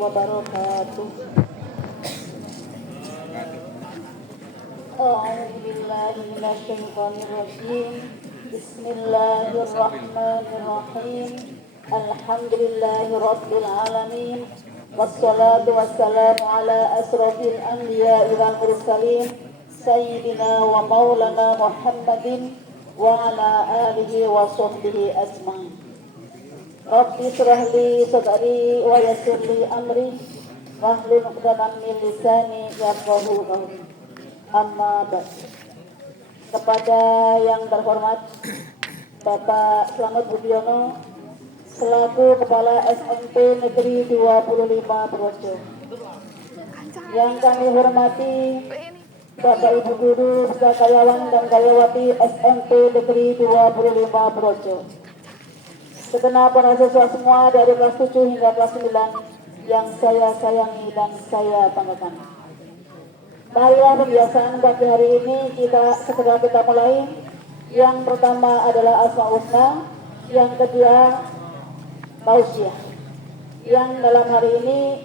wabarakatuh. A'udzu billahi minasyaitonir rajim. Bismillahirrahmanirrahim. Alhamdulillahirabbil alamin. Wassalatu wassalamu ala asrofil anbiya'i wal mursalin sayyidina wa maulana Muhammadin wa ala alihi wa sahbihi ajma'in. Rabbi shrah li sadri wa yassir li amri wahlul 'uqdatam min lisani yafqahu qawli. Amma ba'd. Kepada yang terhormat Bapak Slamet Budiono selaku Kepala SMP Negeri 25 Projo, yang kami hormati Bapak Ibu Guru beserta karyawan dan karyawati SMP Negeri 25 Projo, segenap para siswa semua dari kelas 7 hingga kelas 9 yang saya sayangi dan saya banggakan. Marilah pembiasaan pagi hari ini segera kita mulai. Yang pertama adalah Asmaul Husna, yang kedua Tausiah. Yang dalam hal ini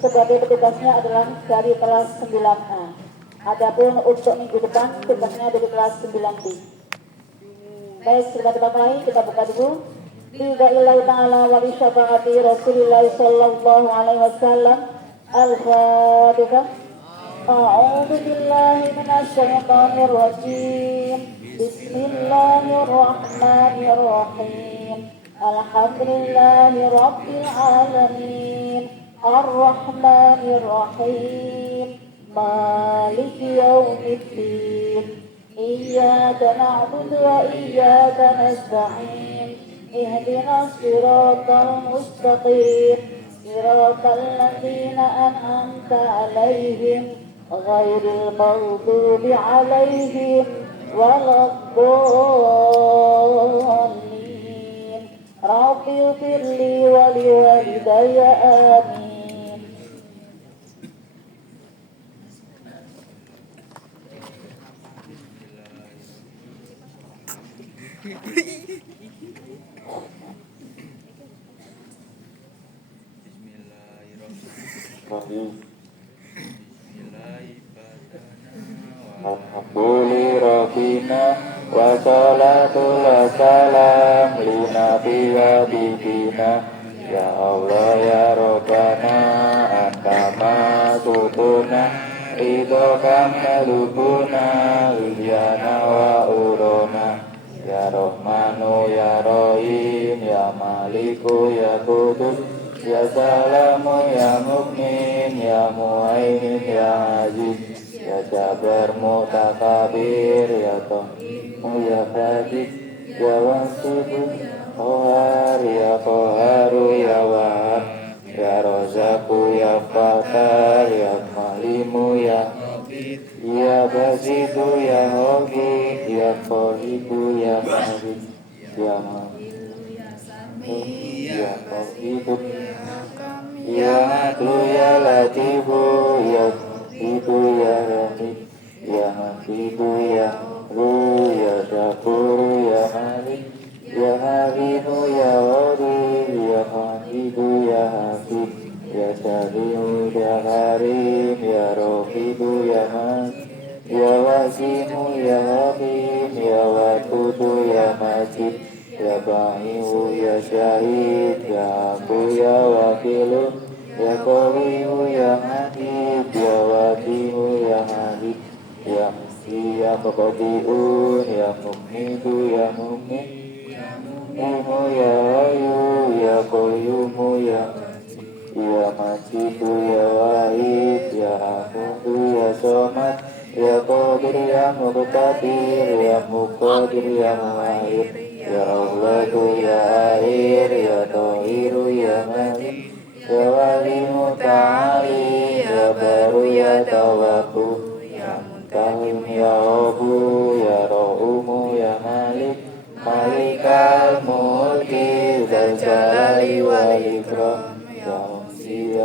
sebagai petugasnya adalah dari kelas 9A. Adapun untuk minggu depan tugasnya dari kelas 9B. Baik, segera kita mulai, kita buka dulu. Billahi ta'ala wa bi syafaati Rasulillah sallallahu alaihi wasallam. Al-Fatihah. A'udzu billahi minasyaitonir rajim. Bismillahirrahmanirrahim. Alhamdulillahirabbil alamin. Ar-Rahmanirrahim. Maliki yaumiddin. Iyyaka na'budu wa iyyaka nasta'in. Ihdinas siratal mustaqim. Siratal ladzina an'amta 'alaihim ghairil maghdubi 'alaihim waladdallin. Rabbi ighfirli wa liwalidayya amin. Alhamdulillahirrahmanirrahim. Wa salatu wassalam li nabi wa bibina. Ya Allah ya Rabbana anta ma'buduna ridho kamalubuna ulyana wa urona. Ya Rahmanu ya Rahim ya Maliku ya Qudus ya Salamu ya Mukmin ya Muhaimin ya Aziz ya Jabar Mutakabir ya Tohimu ya Fatik ya Wasibu Kohar ya Koharu ya Wahab ya Rozaku ya Fatar ya Malimu ya ya Basitu ya Hobi ya Koribu ya Malik ya Malik ya Koribu ya Matu ya Latifu ya Ibu ya Rahim ya Hafidu ya Ru ya Syakuru ya Malik ya Halimu ya Wadi ya Hamidu ya Hafid ya Salimu ya Harim ya Rohidu ya Mas ya Wasimu ya Habib ya Wadudu ya Majid ya Bahimu ya Syahid ya Abu ya Wakilu ya Qawiyu ya Hadid ya Wadimu ya Hadid ya Musi ya Qadi'un ya Muhmidu ya Muhmid Imu ya Ayu ya Qayyumu ya Majidu ya Wahid ya Amudu ya Somad ya Qadir ya Muqtadir ya Muqadir ya Mu'ahir ya Alladu ya Ahir ya Tahiru ya Malik ya Wali Muta'ali ya Baru ya Tawabu ya Muntahim ya Abu ya Ra'umu ya Malik Malikal Mulki Dzal Jalali wal Ikram ya Musi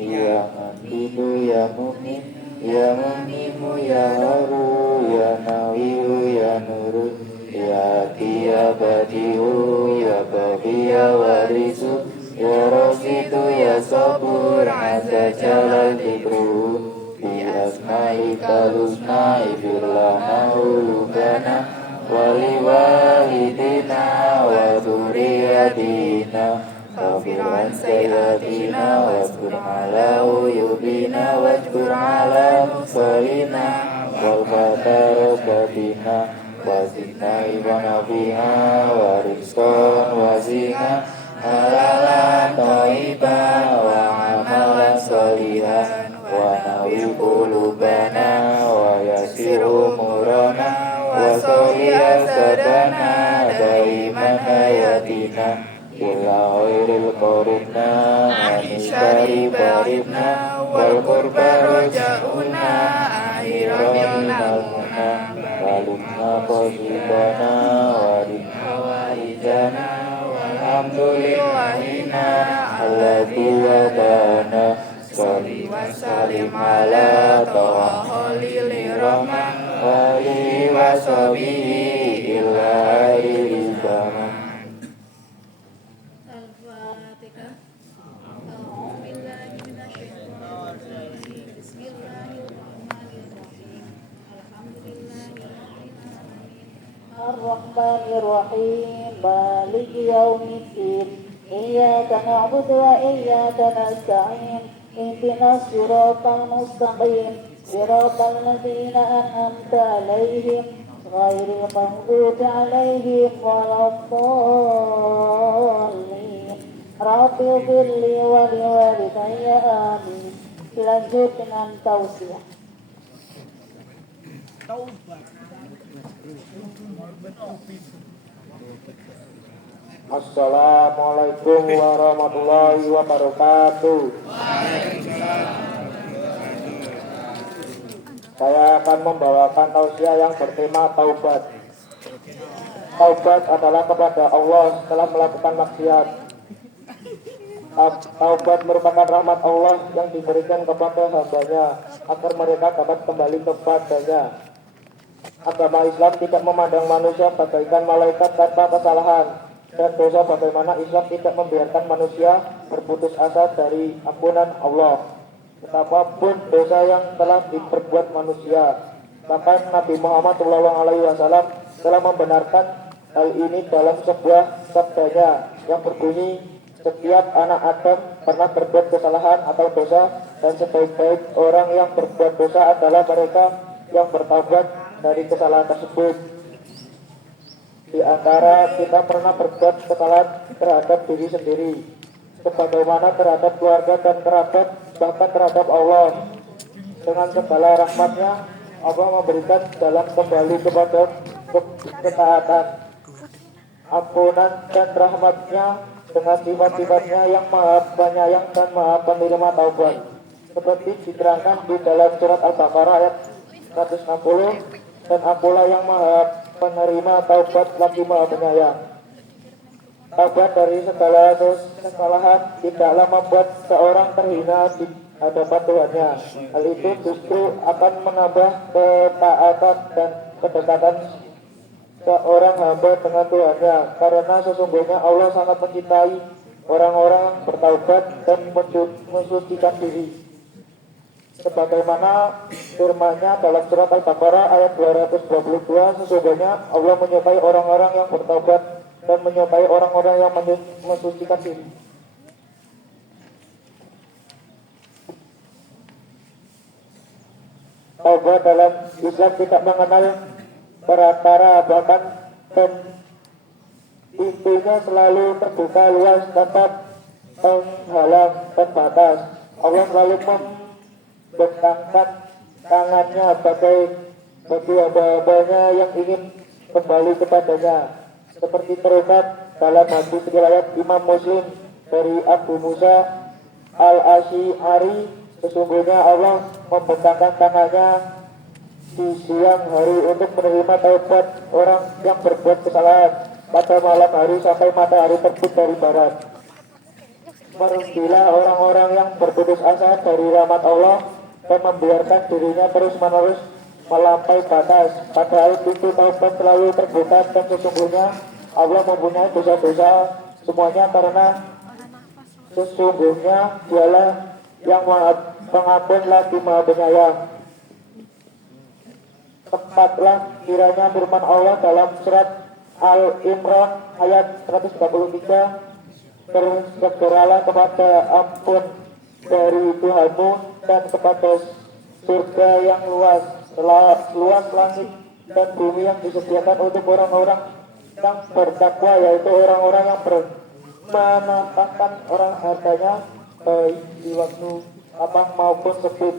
ya Hafidu ya Mu'min ya Mu'mimu ya Haru ya Nawiyu ya Nuru ya Badi'u ya Babi ya Warisu Ya Rasidu ya Sabur Azza jalal dikruhu Bi asma'ika husna ifirlana ulubana Wali walidina wa dhuriyatina Wafiran sayyatina waskur ala uyubina Wajkur ala muksalina Wal fatarabatina Wasikna ibana fiha Warizkon wazina Halalan toiban wa amalan solihan Wa nawi kulubana wa yasir umurana Wa soliha sadana daiman hayatina Ila ghairil qoribna Anishari baribna Wal qurba roja'una Akhiran minalmuna Walimna qasibana Warimna warijana Alhamdulillahina alladzi hadana Sholli wa sallim ala toha khalili rahman Wali wa sahbihi illa ilizama Al-Fatihah. A'udzubillahi minasyaitonirrajim. Bismillahirrahmanirrahim. Alhamdulillahirabbil alamin. Ar-Rahmanir-Rahim. Maliki yaumiddin. Iyyaka na'budu wa iyyaka nasta'in. Ihdinas siratal mustaqim. Siratal ladzina an'amta 'alaihim ghairil maghdubi 'alaihim waladdallin. Rabbi firli wa liwalidayya amin. Lanjut dengan tausiah. Assalamualaikum warahmatullahi wabarakatuh. Saya akan membawakan tausiah yang bertema taubat. Taubat adalah kepada Allah setelah melakukan maksiat. Taubat merupakan rahmat Allah yang diberikan kepada hambanya agar mereka dapat kembali kepadanya. Agama Islam tidak memandang manusia bagaikan malaikat tanpa kesalahan dan dosa, bagaimana Islam tidak membiarkan manusia berputus asa dari ampunan Allah. Betapapun dosa yang telah diperbuat manusia, bahkan Nabi Muhammad SAW telah membenarkan hal ini dalam sebuah sabdanya yang berbunyi, setiap anak Adam pernah berbuat kesalahan atau dosa, dan sebaik-baik orang yang berbuat dosa adalah mereka yang bertaubat dari kesalahan tersebut. Di antara kita pernah berbuat kesalahan terhadap diri sendiri, sebagaimana terhadap keluarga dan kerabat, bahkan terhadap Allah. Dengan segala rahmatnya, Allah memberikan jalan kembali kepada ketaatan, ampunan dan rahmatnya dengan sifat-sifatnya yang maha penyayang dan maha penerima taubat, seperti diterangkan di dalam surat Al-Baqarah ayat 160, dan Akulah yang maha penerima taubat lagi maha penyayang. Taubat dari segala kesalahan tidaklah membuat seorang terhina di hadapan Tuhannya. Hal itu justru akan menambah ketaatan dan kedekatan seorang hamba dengan Tuhannya, karena sesungguhnya Allah sangat mencintai orang-orang yang bertaubat dan mensucikan diri. Sebagaimana firman-Nya dalam surat Al-Baqarah ayat 222, sesungguhnya Allah menyukai orang-orang yang bertaubat dan menyukai orang-orang yang mensucikan diri. Taubat dalam Islam tidak mengenal perantara, bahkan pintunya selalu terbuka luas tanpa penghalang dan batas. Allah selalu membentangkan tangannya bagi hamba-hambanya yang ingin kembali kepadanya, seperti terlihat dalam hadis riwayat Imam Muslim dari Abu Musa Al-Asy'ari, sesungguhnya Allah membentangkan tangannya di siang hari untuk menerima taubat orang yang berbuat kesalahan pada malam hari sampai matahari terbit dari barat. Merugilah orang-orang yang berputus asa dari rahmat Allah dan membiarkan dirinya terus-menerus melampaui batas, padahal pintu taubat selalu terbuka, dan sesungguhnya Allah mempunyai dosa-dosa semuanya, karena Sesungguhnya dialah yang maha pengampun lagi maha penyayang. Tepatlah kiranya firman Allah dalam surat Al-Imran ayat 133, bersegeralah kepada ampun dari Tuhanmu dan kepada surga yang luas, luas langit dan bumi yang disediakan untuk orang-orang yang bertakwa, yaitu orang-orang yang menafkahkan orang hartanya baik di waktu lapang maupun sempit,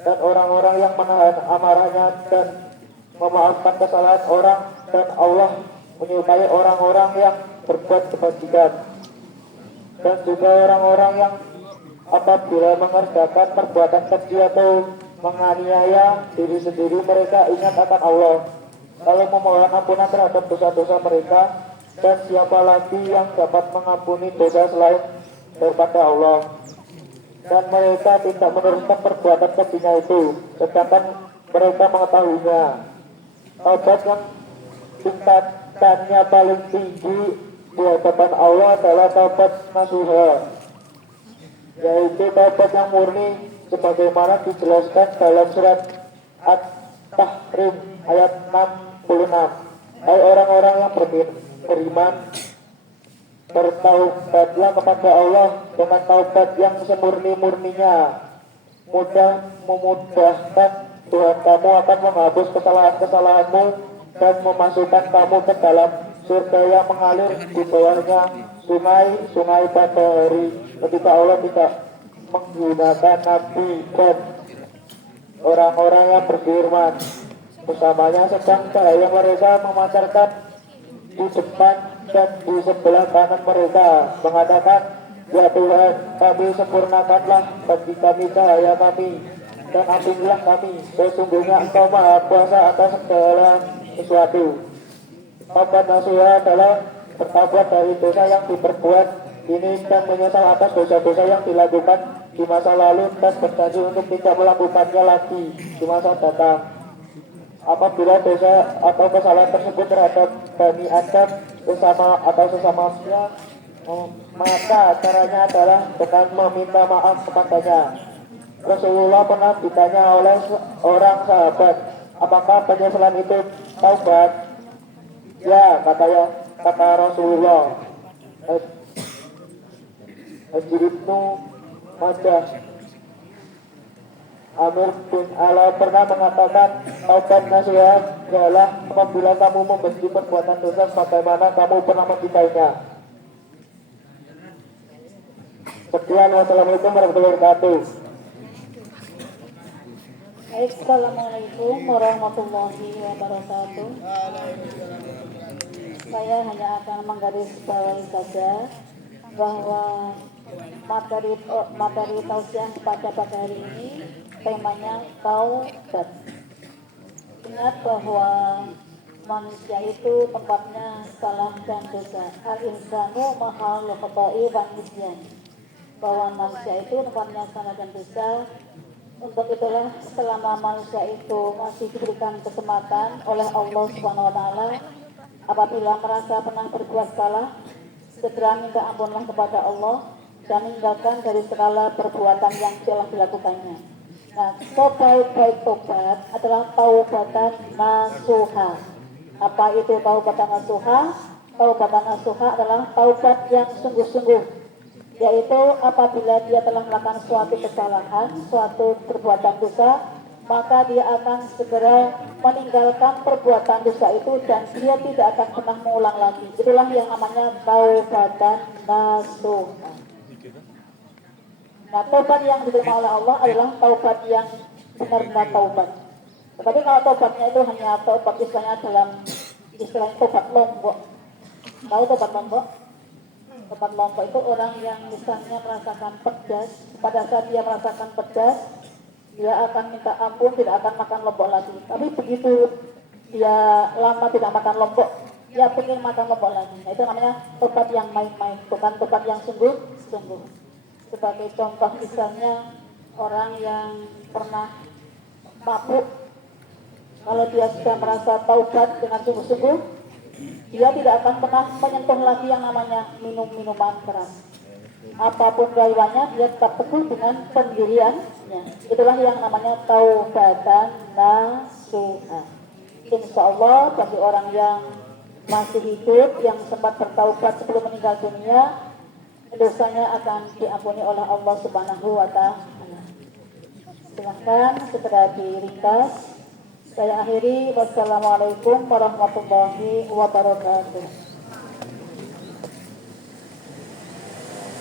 dan orang-orang yang menahan amarahnya dan memaafkan kesalahan orang, dan Allah menyukai orang-orang yang berbuat kebajikan. Dan juga orang-orang yang apabila mengerjakan perbuatan keji atau menganiaya diri sendiri, mereka ingat akan Allah, lalu memohon ampunan terhadap dosa-dosa mereka. Dan siapa lagi yang dapat mengampuni dosa selain daripada Allah? Dan mereka tidak meneruskan perbuatan kejinya itu, sedangkan mereka mengetahuinya. Taubat yang tingkatannya paling tinggi di hadapan Allah adalah taubat nasuha, yaitu taubat yang murni sebagaimana dijelaskan dalam surat At-Tahrim ayat 66. Hai orang-orang yang beriman, bertaubatlah kepada Allah dengan taubat yang semurni-murninya. Memudahkan Tuhan kamu akan menghapus kesalahan-kesalahanmu dan memasukkan kamu ke dalam surga yang mengalir di bawahnya sungai-sungai pada hari ketika Allah tidak menggunakan nabi dan orang-orang yang beriman bersamanya, sedang cahaya mereka memancarkan di depan dan di sebelah kanan mereka, mengatakan, ya Tuhan, kami sempurnakanlah bagi kami cahaya kami dan ampunilah kami, sesungguhnya Engkau maha kuasa atas segala sesuatu. Taubat nasuha adalah bertobat dari dosa yang diperbuat ini dan menyesal atas dosa-dosa yang dilakukan di masa lalu dan berjanji untuk tidak melakukannya lagi di masa datang. Apabila dosa atau kesalahan tersebut terhadap Bani Adam sesama manusia, maka caranya adalah dengan meminta maaf kepadanya. Rasulullah pernah ditanya oleh seorang sahabat, apakah penyesalan itu taubat? Ya, kata Rasulullah. Ibnu Majah Amir bin Ala pernah mengatakan, taubat nasuha adalah apabila kamu membenci perbuatan dosa sebagaimana kamu pernah mencintainya. Sekian, wassalamualaikum warahmatullahi wabarakatuh. Assalamualaikum warahmatullahi wabarakatuh. Saya hanya akan menggarisbawahi saja bahwa materi tausiah pada pagi hari ini temanya taubat. Ingat bahwa manusia itu tempatnya salah dan dosa. Al-insanu mahallu khata'i wa nisyan. Bahwa manusia itu tempatnya salah dan dosa. Untuk itulah selama manusia itu masih diberikan kesempatan oleh Allah Subhanahu wa taala, apabila merasa pernah berbuat salah, segera minta ampunlah kepada Allah dan meninggalkan dari segala perbuatan yang telah dilakukannya. Nah, sebaik-baik tobat adalah taubatan nasuha. Apa itu taubatan nasuha? Taubatan nasuha adalah taubat yang sungguh-sungguh, yaitu apabila dia telah melakukan suatu kesalahan, suatu perbuatan dosa, maka dia akan segera meninggalkan perbuatan dosa itu dan dia tidak akan pernah mengulang lagi. Itulah yang namanya taubatan nasuha. Nah, taubat yang diterima oleh Allah adalah taubat yang benar-benar taubat. Tetapi kalau taubatnya itu hanya taubat istilahnya dalam istilah taubat lombok. Tahu taubat lombok? Taubat lombok itu orang yang misalnya merasakan pedas, pada saat dia merasakan pedas, dia akan minta ampun, tidak akan makan lombok lagi. Tapi begitu dia lama tidak makan lombok, dia pengen makan lombok lagi. Nah, itu namanya taubat yang main-main, bukan taubat yang sungguh-sungguh. Sebagai contoh misalnya orang yang pernah mabuk, kalau dia sudah merasa taubat dengan sungguh-sungguh, dia tidak akan pernah menyentuh lagi yang namanya minum minuman keras. apapun rayuannya dia tetap teguh dengan pendiriannya. Itulah yang namanya taubatan nasuha. Insya Allah bagi orang yang masih hidup yang sempat bertaubat sebelum meninggal dunia, dosanya akan diampuni oleh Allah Subhanahu wa Ta'ala. Silahkan segera diringkas. Saya akhiri. Wassalamualaikum warahmatullahi wabarakatuh.